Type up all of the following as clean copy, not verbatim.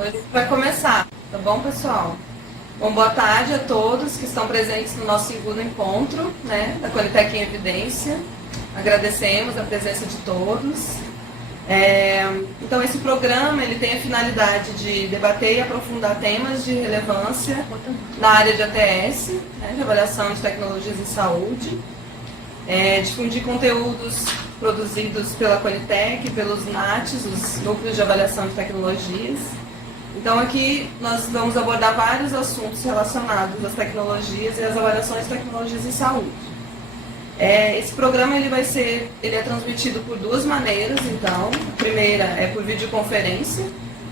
Então a gente vai começar, tá bom, pessoal? Bom, boa tarde a todos que estão presentes no nosso segundo encontro, né, da Conitec em Evidência. Agradecemos a presença de todos. Então esse programa ele tem a finalidade de debater e aprofundar temas de relevância na área de ATS, né, de avaliação de tecnologias em saúde, difundir conteúdos produzidos pela Conitec, pelos NATs, os Núcleos de Avaliação de Tecnologias. Então aqui nós vamos abordar vários assuntos relacionados às tecnologias e às avaliações de tecnologias em saúde. Esse programa ele é transmitido por duas maneiras, então. A primeira é por videoconferência,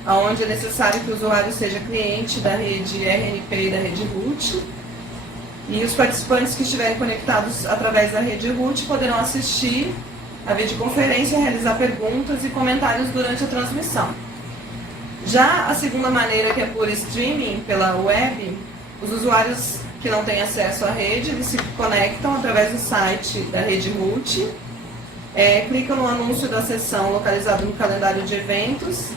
onde é necessário que o usuário seja cliente da rede RNP e da rede root. E os participantes que estiverem conectados através da rede root poderão assistir a videoconferência, realizar perguntas e comentários durante a transmissão. Já a segunda maneira, que é por streaming pela web, os usuários que não têm acesso à rede, eles se conectam através do site da rede root, clicam no anúncio da sessão localizado no calendário de eventos,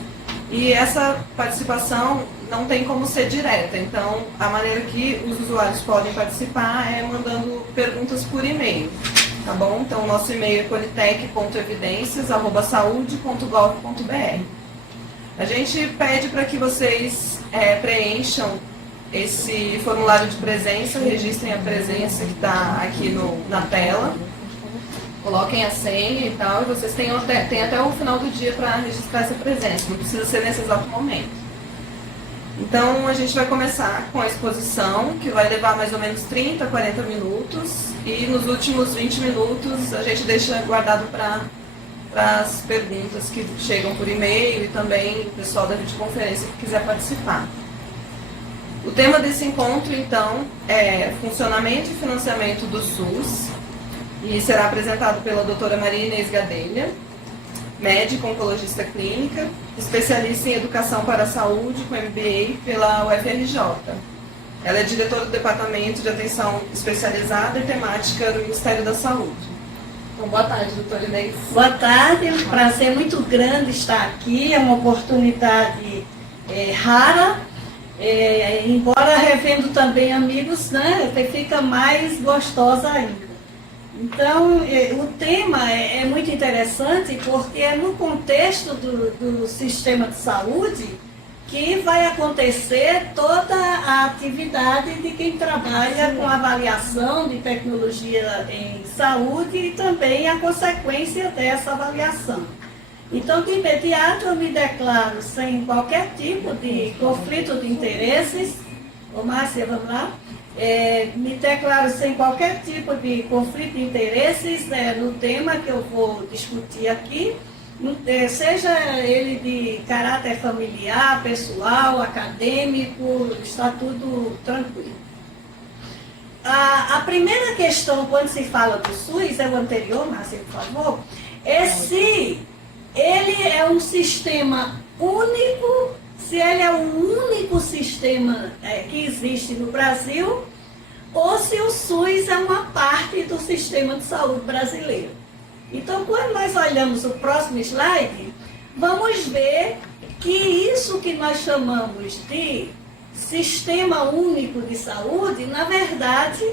e essa participação não tem como ser direta. Então, a maneira que os usuários podem participar é mandando perguntas por e-mail, tá bom? Então, o nosso e-mail é conitec.evidências@saude.gov.br. A gente pede para que vocês preencham esse formulário de presença, registrem a presença que está aqui na tela, coloquem a senha e tal, e vocês têm até o final do dia para registrar essa presença, não precisa ser nesse exato momento. Então a gente vai começar com a exposição, que vai levar mais ou menos 30, 40 minutos, e nos últimos 20 minutos a gente deixa guardado para as perguntas que chegam por e-mail e também o pessoal da videoconferência que quiser participar. O tema desse encontro, então, é funcionamento e financiamento do SUS, e será apresentado pela doutora Maria Inês Gadelha, médica oncologista clínica, especialista em educação para a saúde com MBA pela UFRJ. Ela é diretora do Departamento de Atenção Especializada e Temática do Ministério da Saúde. Então, boa tarde, doutora Inês. Boa tarde, é um prazer muito grande estar aqui, é uma oportunidade rara. Embora revendo também amigos, né, fica mais gostosa ainda. Então, o tema é muito interessante porque é no contexto do sistema de saúde que vai acontecer toda a atividade de quem trabalha com avaliação de tecnologia em saúde e também a consequência dessa avaliação. Então, de imediato, eu me declaro sem qualquer tipo de conflito de interesses. Ô, Márcia, vamos lá? Me declaro sem qualquer tipo de conflito de interesses no tema que eu vou discutir aqui, seja ele de caráter familiar, pessoal, acadêmico, está tudo tranquilo. A primeira questão, quando se fala do SUS, é o anterior, Márcia, por favor, é se ele é um sistema único, se ele é o único sistema que existe no Brasil, ou se o SUS é uma parte do sistema de saúde brasileiro. Então, quando nós olhamos o próximo slide, vamos ver que isso que nós chamamos de sistema único de saúde, na verdade,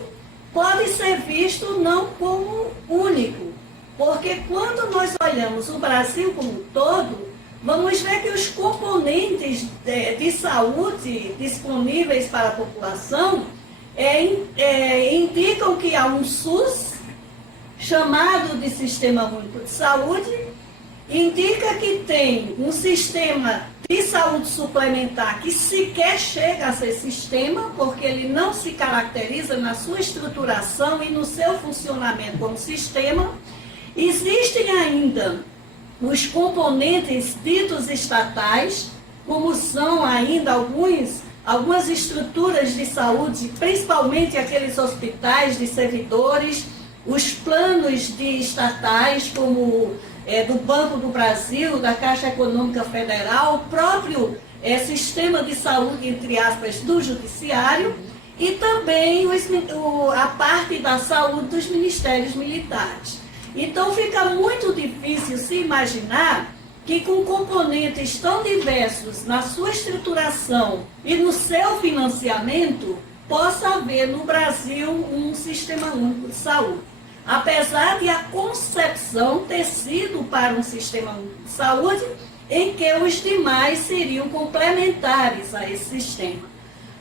pode ser visto não como único. Porque quando nós olhamos o Brasil como um todo, vamos ver que os componentes de saúde disponíveis para a população indicam que há um SUS, chamado de Sistema Único de Saúde, indica que tem um sistema de saúde suplementar que sequer chega a ser sistema, porque ele não se caracteriza na sua estruturação e no seu funcionamento como sistema. Existem ainda os componentes ditos estatais, como são ainda algumas estruturas de saúde, principalmente aqueles hospitais de servidores, os planos de estatais, como do Banco do Brasil, da Caixa Econômica Federal, o próprio sistema de saúde, entre aspas, do Judiciário, e também a parte da saúde dos ministérios militares. Então fica muito difícil se imaginar que com componentes tão diversos na sua estruturação e no seu financiamento, possa haver no Brasil um sistema único de saúde. Apesar de a concepção ter sido para um sistema único de saúde, em que os demais seriam complementares a esse sistema.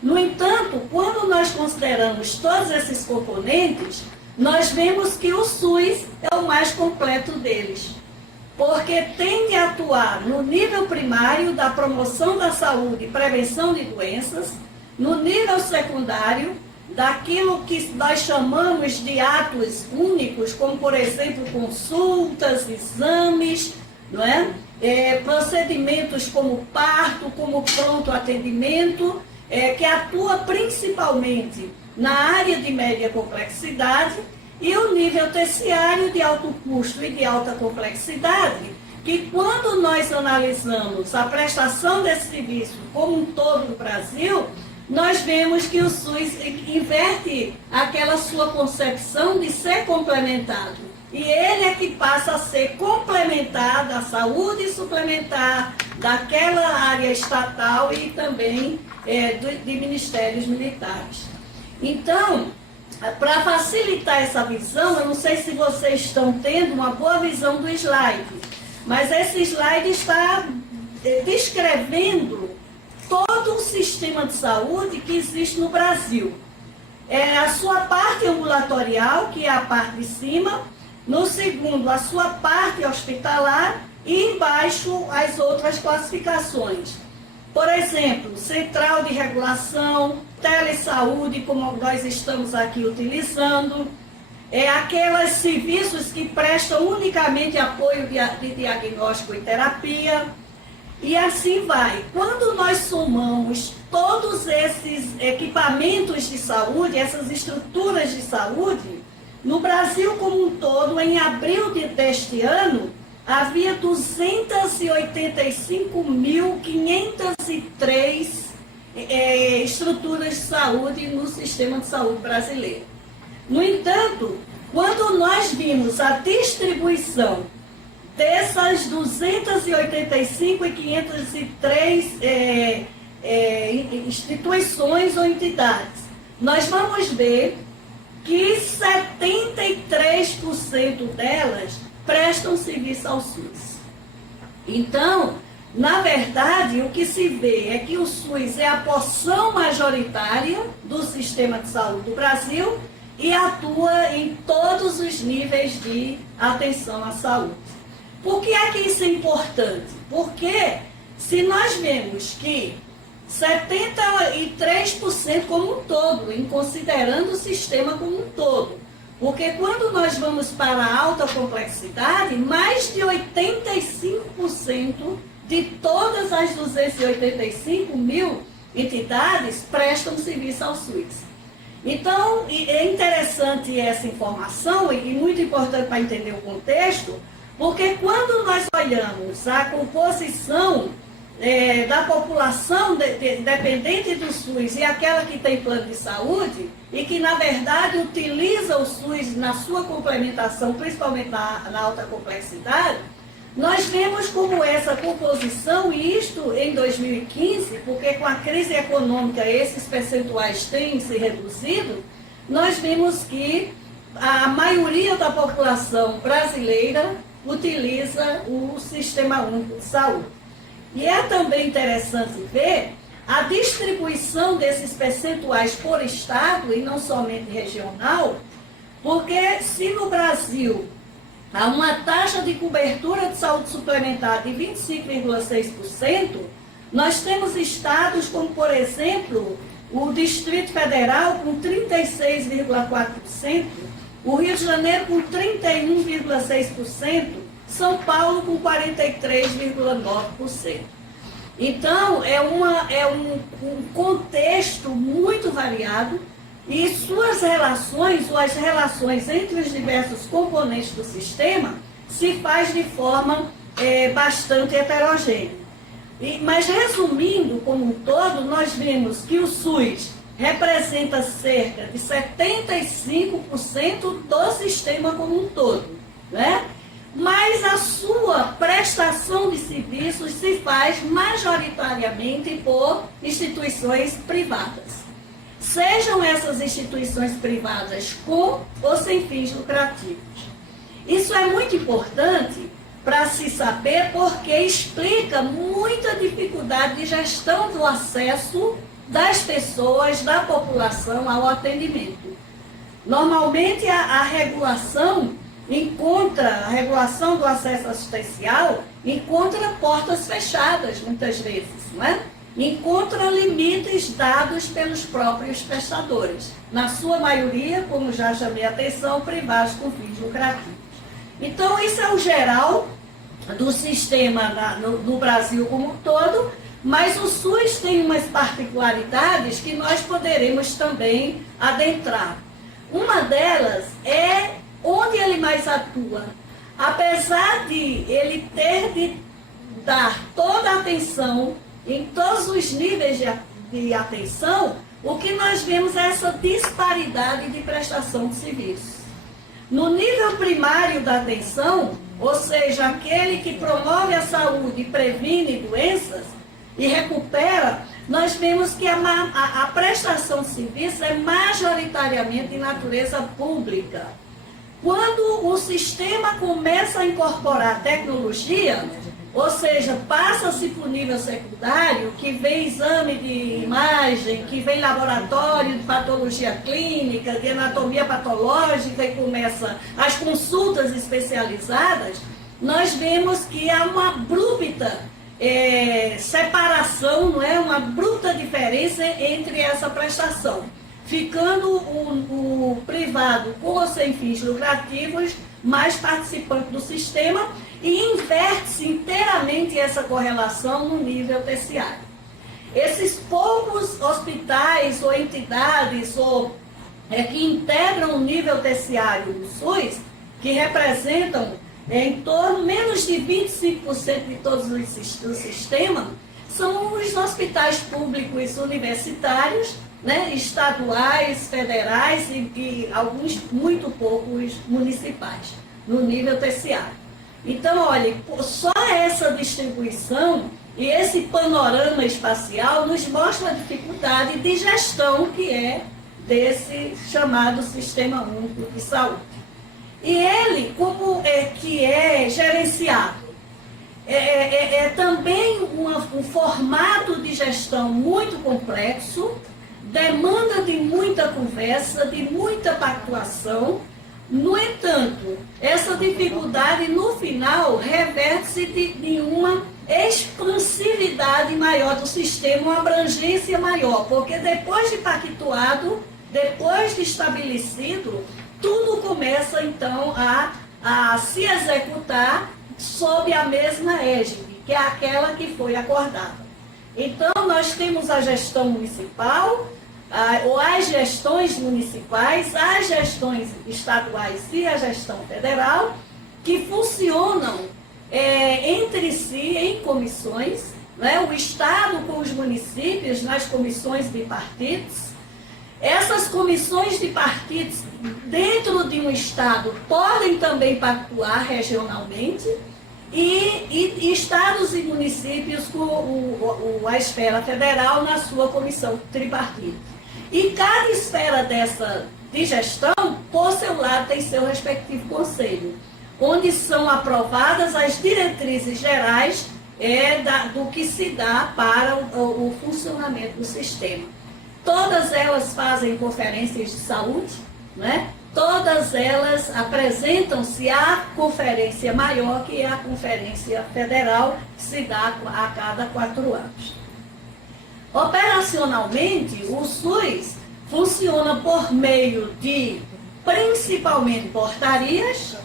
No entanto, quando nós consideramos todos esses componentes, nós vemos que o SUS é o mais completo deles, porque tem de atuar no nível primário da promoção da saúde e prevenção de doenças, no nível secundário daquilo que nós chamamos de atos únicos, como, por exemplo, consultas, exames, não é? Procedimentos como parto, como pronto atendimento, que atua principalmente na área de média complexidade, e o nível terciário de alto custo e de alta complexidade, que quando nós analisamos a prestação desse serviço como um todo no Brasil, nós vemos que o SUS inverte aquela sua concepção de ser complementado. E ele é que passa a ser complementar da saúde suplementar daquela área estatal e também de ministérios militares. Então, para facilitar essa visão, eu não sei se vocês estão tendo uma boa visão do slide, mas esse slide está descrevendo todo o sistema de saúde que existe no Brasil. A sua parte ambulatorial, que é a parte de cima, no segundo, a sua parte hospitalar, e embaixo as outras classificações. Por exemplo, central de regulação, telesaúde, como nós estamos aqui utilizando, aqueles serviços que prestam unicamente apoio de diagnóstico e terapia, e assim vai. Quando nós somamos todos esses equipamentos de saúde, essas estruturas de saúde, no Brasil como um todo, em abril deste ano, havia 285.503 estruturas de saúde no sistema de saúde brasileiro. No entanto, quando nós vimos a distribuição dessas 285.503 instituições ou entidades, nós vamos ver que 73% delas prestam serviço ao SUS. Então, na verdade, o que se vê é que o SUS é a porção majoritária do sistema de saúde do Brasil e atua em todos os níveis de atenção à saúde. Por que é que isso é importante? Porque se nós vemos que 73% como um todo, em considerando o sistema como um todo, porque quando nós vamos para a alta complexidade, mais de 85% de todas as 285 mil entidades prestam serviço ao SUS. Então, é interessante essa informação e muito importante para entender o contexto, porque quando nós olhamos a composição da população dependente do SUS e aquela que tem plano de saúde e que, na verdade, utiliza o SUS na sua complementação, principalmente na alta complexidade, nós vemos como essa composição, e isto em 2015, porque com a crise econômica esses percentuais têm se reduzido, nós vimos que a maioria da população brasileira utiliza o Sistema Único de Saúde. E é também interessante ver a distribuição desses percentuais por estado e não somente regional, porque se no Brasil há uma taxa de cobertura de saúde suplementar de 25,6%, nós temos estados como, por exemplo, o Distrito Federal com 36,4%, o Rio de Janeiro com 31,6%, São Paulo com 43,9%. Então, é um contexto muito variado e suas relações, ou as relações entre os diversos componentes do sistema, se faz de forma bastante heterogênea. Mas, resumindo como um todo, nós vemos que o SUS representa cerca de 75% do sistema como um todo, né? Mas a sua prestação de serviço serviços se faz majoritariamente por instituições privadas. Sejam essas instituições privadas com ou sem fins lucrativos. Isso é muito importante para se saber porque explica muita dificuldade de gestão do acesso das pessoas, da população ao atendimento. Normalmente a regulação do acesso assistencial encontra portas fechadas muitas vezes, não é? Encontra limites dados pelos próprios prestadores. Na sua maioria, como já chamei a atenção, privados com fins lucrativos. Então, isso é o geral do sistema no Brasil como um todo, mas o SUS tem umas particularidades que nós poderemos também adentrar. Uma delas é onde ele mais atua. Apesar de ele ter de dar toda a atenção em todos os níveis de atenção, o que nós vemos é essa disparidade de prestação de serviços. No nível primário da atenção, ou seja, aquele que promove a saúde e previne doenças e recupera, nós vemos que a prestação de serviço é majoritariamente de natureza pública. Quando o sistema começa a incorporar tecnologia, ou seja, passa-se para o nível secundário, que vem exame de imagem, que vem laboratório de patologia clínica, de anatomia patológica e começa as consultas especializadas, nós vemos que há uma abrupta separação, não é? Uma abrupta diferença entre essa prestação, ficando o privado com ou sem fins lucrativos mais participante do sistema e inverte-se inteiramente essa correlação no nível terciário. Esses poucos hospitais ou entidades que integram o nível terciário do SUS, que representam em torno menos de 25% de todos os sistemas, são os hospitais públicos universitários, né, estaduais, federais e alguns muito poucos municipais, no nível terciário. Então, olha, só essa distribuição e esse panorama espacial nos mostra a dificuldade de gestão que é desse chamado Sistema Único de Saúde. E ele, como que é gerenciado? É também um formato de gestão muito complexo, demanda de muita conversa, de muita pactuação. No entanto, essa dificuldade no final reverte-se de uma expansividade maior do sistema, uma abrangência maior, porque depois de pactuado, depois de estabelecido, tudo começa então a se executar sob a mesma égide, que é aquela que foi acordada. Então, nós temos a gestão municipal, ou as gestões municipais, as gestões estaduais e a gestão federal, que funcionam entre si em comissões, né? O Estado com os municípios nas comissões bipartites. Essas comissões de partidos dentro de um Estado podem também pactuar regionalmente e estados e municípios com a esfera federal na sua comissão tripartite. E cada esfera de gestão, por seu lado, tem seu respectivo conselho, onde são aprovadas as diretrizes gerais do que se dá para o funcionamento do sistema. Todas elas fazem conferências de saúde, né? Todas elas apresentam-se à conferência maior, que é a Conferência Federal, que se dá a cada 4 anos. Operacionalmente, o SUS funciona por meio de, principalmente, portarias.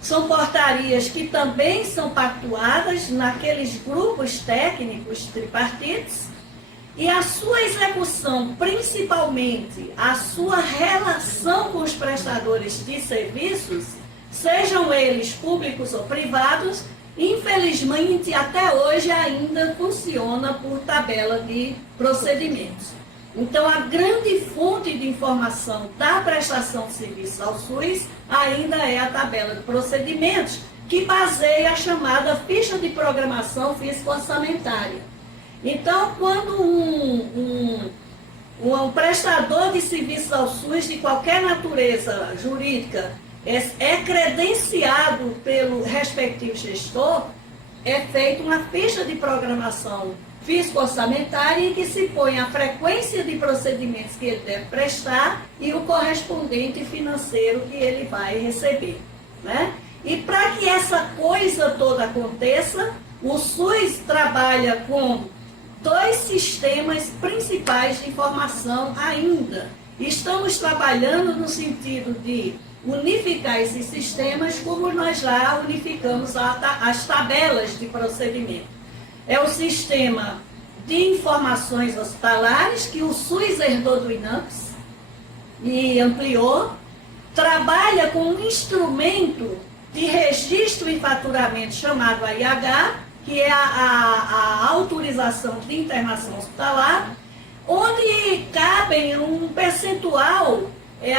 São portarias que também são pactuadas naqueles grupos técnicos tripartites. E a sua execução, principalmente a sua relação com os prestadores de serviços, sejam eles públicos ou privados, infelizmente até hoje ainda funciona por tabela de procedimentos. Então, a grande fonte de informação da prestação de serviços ao SUS ainda é a tabela de procedimentos, que baseia a chamada ficha de programação físico-orçamentária. Então, quando um prestador de serviços ao SUS de qualquer natureza jurídica é credenciado pelo respectivo gestor, é feita uma ficha de programação físico-orçamentária em que se põe a frequência de procedimentos que ele deve prestar e o correspondente financeiro que ele vai receber, né? E para que essa coisa toda aconteça, o SUS trabalha com 2 sistemas principais de informação ainda. Estamos trabalhando no sentido de unificar esses sistemas como nós já unificamos as tabelas de procedimento. É o sistema de informações hospitalares, que o SUS herdou do INAMPS e ampliou. Trabalha com um instrumento de registro e faturamento chamado AIH, que é a autorização de internação hospitalar, onde cabem um percentual,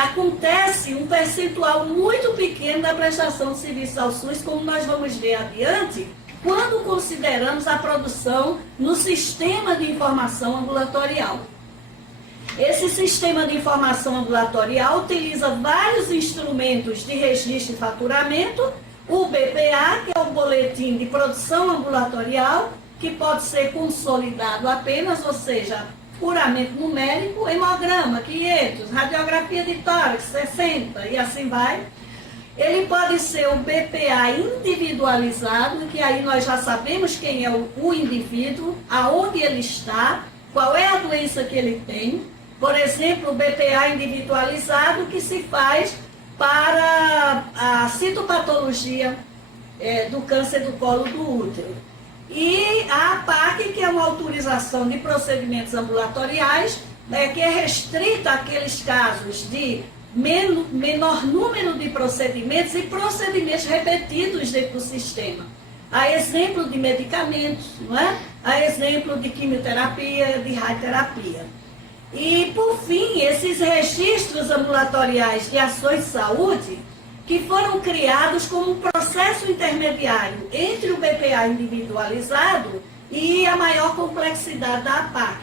acontece um percentual muito pequeno da prestação de serviços ao SUS, como nós vamos ver adiante, quando consideramos a produção no sistema de informação ambulatorial. Esse sistema de informação ambulatorial utiliza vários instrumentos de registro e faturamento, o BPA, que é o Boletim de Produção Ambulatorial, que pode ser consolidado apenas, ou seja, puramente numérico, hemograma, 500, radiografia de tórax, 60, e assim vai. Ele pode ser o BPA individualizado, que aí nós já sabemos quem é o indivíduo, aonde ele está, qual é a doença que ele tem. Por exemplo, o BPA individualizado que se faz para a citopatologia do câncer do colo do útero. E a APAC, que é uma autorização de procedimentos ambulatoriais, que é restrita àqueles casos de menor número de procedimentos e procedimentos repetidos dentro do sistema. A exemplo de medicamentos, não é? A exemplo de quimioterapia, de radioterapia. E, por fim, esses registros ambulatoriais de ações de saúde, que foram criados como um processo intermediário entre o BPA individualizado e a maior complexidade da APAC.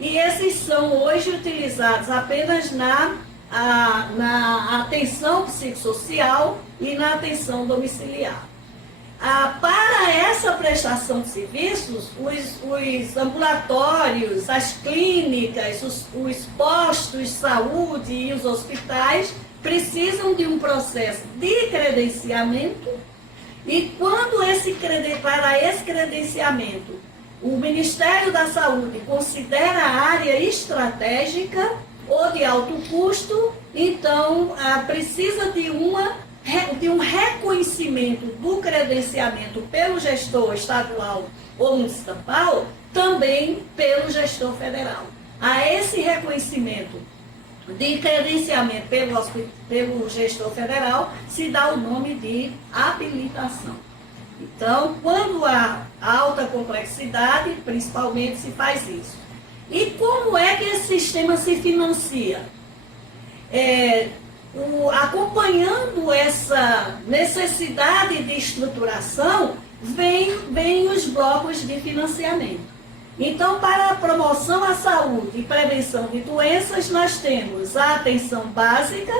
E esses são hoje utilizados apenas na atenção psicossocial e na atenção domiciliar. Para essa prestação de serviços, os ambulatórios, as clínicas, os postos de saúde e os hospitais precisam de um processo de credenciamento, e quando para esse credenciamento o Ministério da Saúde considera a área estratégica ou de alto custo, então precisa de um reconhecimento do credenciamento pelo gestor estadual ou municipal, também pelo gestor federal. A esse reconhecimento de credenciamento pelo gestor federal se dá o nome de habilitação. Então, quando há alta complexidade, principalmente se faz isso. E como é que esse sistema se financia? Acompanhando essa necessidade de estruturação, vem os blocos de financiamento. Então, para a promoção à saúde e prevenção de doenças, nós temos a atenção básica,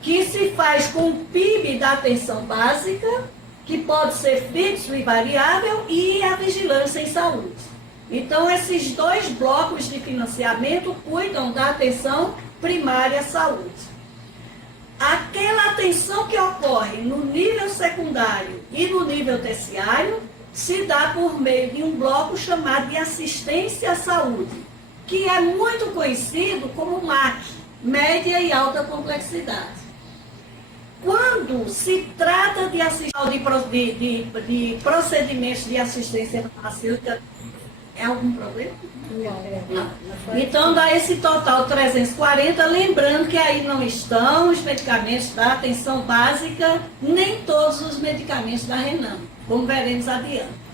que se faz com o PIB da atenção básica, que pode ser fixo e variável, e a vigilância em saúde. Então, esses 2 blocos de financiamento cuidam da atenção primária à saúde. Aquela atenção que ocorre no nível secundário e no nível terciário se dá por meio de um bloco chamado de assistência à saúde, que é muito conhecido como MAC, média e alta complexidade. Quando se trata de procedimentos de assistência farmacêutica, é algum problema? Não. Então dá esse total 340, lembrando que aí não estão os medicamentos da atenção básica, nem todos os medicamentos da Rename, como veremos adiante.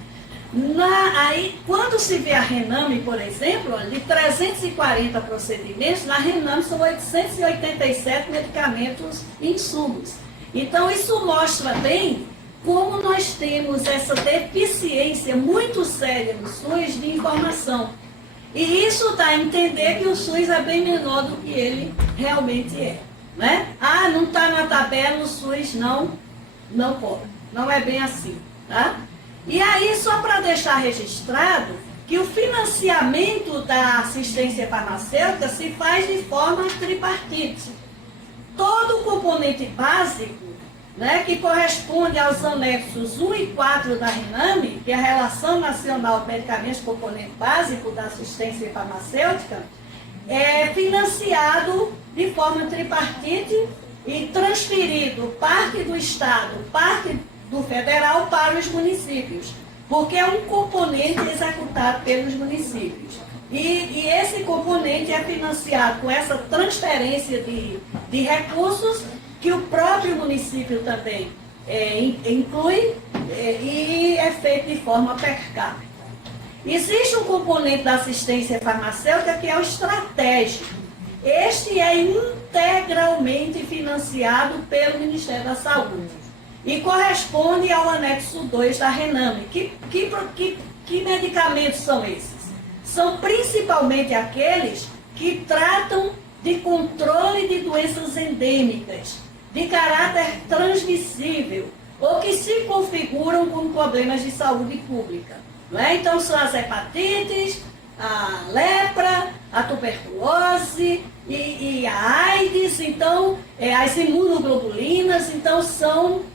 Aí, quando se vê a Rename, por exemplo, de 340 procedimentos, na Rename são 887 medicamentos e insumos. Então isso mostra bem como nós temos essa deficiência muito séria no SUS de informação. E isso dá a entender que o SUS é bem menor do que ele realmente é. Né? Ah, não está na tabela, o SUS não pode. Não é bem assim. Tá? E aí, só para deixar registrado, que o financiamento da assistência farmacêutica se faz de forma tripartite. Todo o componente básico, né, que corresponde aos anexos 1 e 4 da RENAME, que é a Relação Nacional de Medicamentos Componente Básico da Assistência Farmacêutica, é financiado de forma tripartite e transferido parte do Estado, parte do Federal para os municípios, porque é um componente executado pelos municípios. E esse componente é financiado com essa transferência de recursos que o próprio município também inclui e é feito de forma per capita. Existe um componente da assistência farmacêutica que é o estratégico. Este é integralmente financiado pelo Ministério da Saúde e corresponde ao anexo 2 da RENAME. Que medicamentos são esses? São principalmente aqueles que tratam de controle de doenças endêmicas, de caráter transmissível, ou que se configuram como problemas de saúde pública. Não é? Então, são as hepatites, a lepra, a tuberculose e a AIDS, então, as imunoglobulinas, então, são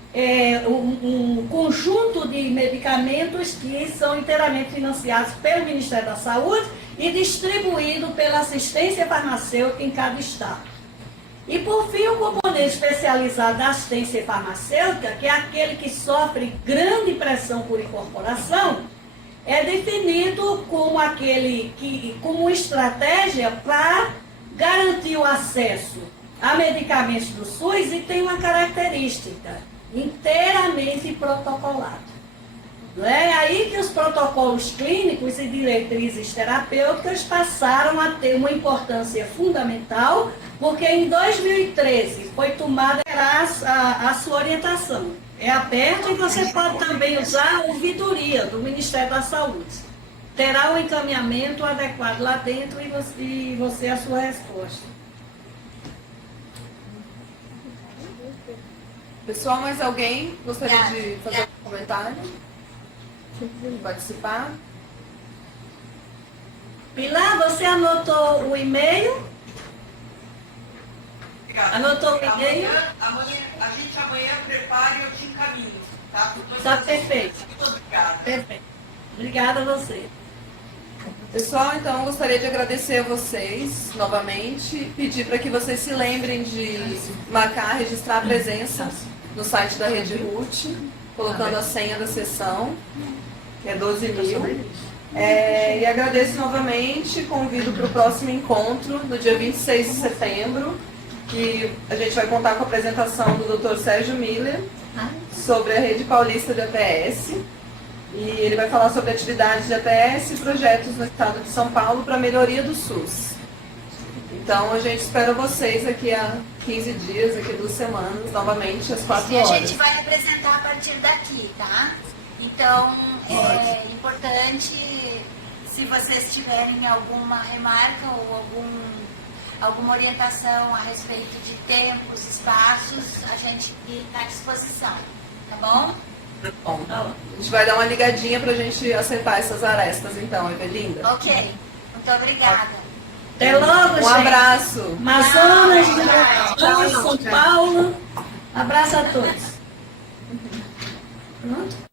um conjunto de medicamentos que são inteiramente financiados pelo Ministério da Saúde e distribuídos pela assistência farmacêutica em cada estado. E, por fim, o componente especializado da assistência farmacêutica, que é aquele que sofre grande pressão por incorporação, é definido como como estratégia para garantir o acesso a medicamentos do SUS e tem uma característica inteiramente protocolado. É aí que os protocolos clínicos e diretrizes terapêuticas passaram a ter uma importância fundamental, porque em 2013 foi tomada a sua orientação. É aberto e você pode também usar a ouvidoria do Ministério da Saúde. Terá um encaminhamento adequado lá dentro e você a sua resposta. Pessoal, mais alguém gostaria de fazer um comentário? Participar? Pilar, você anotou o e-mail? Anotou o e-mail? A gente amanhã prepara e eu te encaminho, tá? Tá perfeito. Muito obrigada. Perfeito. Obrigada a você. Pessoal, então eu gostaria de agradecer a vocês novamente, pedir para que vocês se lembrem de marcar, registrar a presença no site da Rede RUT, colocando a senha da sessão, que é 12.000. E agradeço novamente, convido para o próximo encontro, no dia 26 de setembro, que a gente vai contar com a apresentação do Dr. Sérgio Miller sobre a Rede Paulista de APS. E ele vai falar sobre atividades de APS e projetos no estado de São Paulo para a melhoria do SUS. Então, a gente espera vocês aqui há 15 dias, aqui 2 semanas, novamente, às 4 horas. E a gente vai representar a partir daqui, tá? Então, é importante, se vocês tiverem alguma remarca ou alguma orientação a respeito de tempos, espaços, a gente está à disposição, tá bom? Bom, a gente vai dar uma ligadinha para a gente acertar essas arestas, então, Evelinda. Ok, muito obrigada. Até logo, gente. Um abraço. Amazonas, Tchau. São Paulo. Abraço a todos. Pronto?